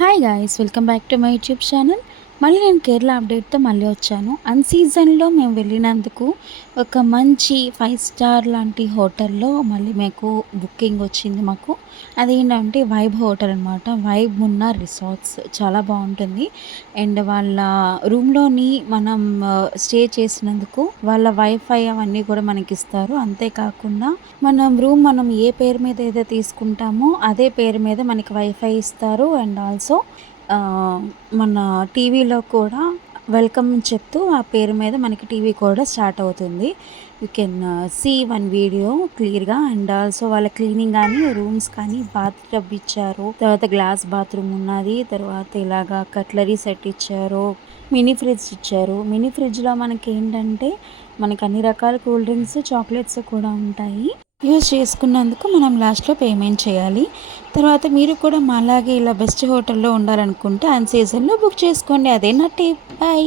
Hi guys, welcome back to my YouTube channel. మళ్ళీ నేను కేరళ అప్డేట్తో మళ్ళీ వచ్చాను. అన్ సీజన్లో మేము వెళ్ళినందుకు ఒక మంచి 5 స్టార్ లాంటి హోటల్లో మళ్ళీ మీకు బుకింగ్ వచ్చింది మాకు. అదేంటంటే వైబ్ హోటల్ అనమాట. వైబ్ మున్నార్ రిసార్ట్స్ చాలా బాగుంటుంది. అండ్ వాళ్ళ రూమ్లోని మనం స్టే చేసినందుకు వాళ్ళ వైఫై అవన్నీ కూడా మనకి ఇస్తారు. అంతేకాకుండా మనం ఏ పేరు మీద అయితే తీసుకుంటామో అదే పేరు మీద మనకి వైఫై ఇస్తారు. అండ్ ఆల్సో మన టీవీలో కూడా వెల్కమ్ చెప్తూ ఆ పేరు మీద మనకి టీవీ కూడా స్టార్ట్ అవుతుంది. You can see one video క్లియర్గా. అండ్ ఆల్సో వాళ్ళ క్లీనింగ్ కానీ రూమ్స్ కానీ బాత్ టబ్ ఇచ్చారు, తర్వాత గ్లాస్ బాత్రూమ్ ఉన్నది, తర్వాత ఇలాగా కట్లరీ సెట్ ఇచ్చారు, మినీ ఫ్రిడ్జ్ ఇచ్చారు. మినీ ఫ్రిడ్జ్లో మనకి ఏంటంటే మనకి అన్ని రకాల కూల్ డ్రింక్స్, చాక్లెట్స్ కూడా ఉంటాయి. యూజ్ చేసుకున్నందుకు మనం లాస్ట్లో పేమెంట్ చేయాలి. తర్వాత మీరు కూడా మాలాగే ఇలా బెస్ట్ హోటల్లో ఉండాలనుకుంటే అన్ సీజన్లో బుక్ చేసుకోండి. అదే నా టిప్. బాయ్.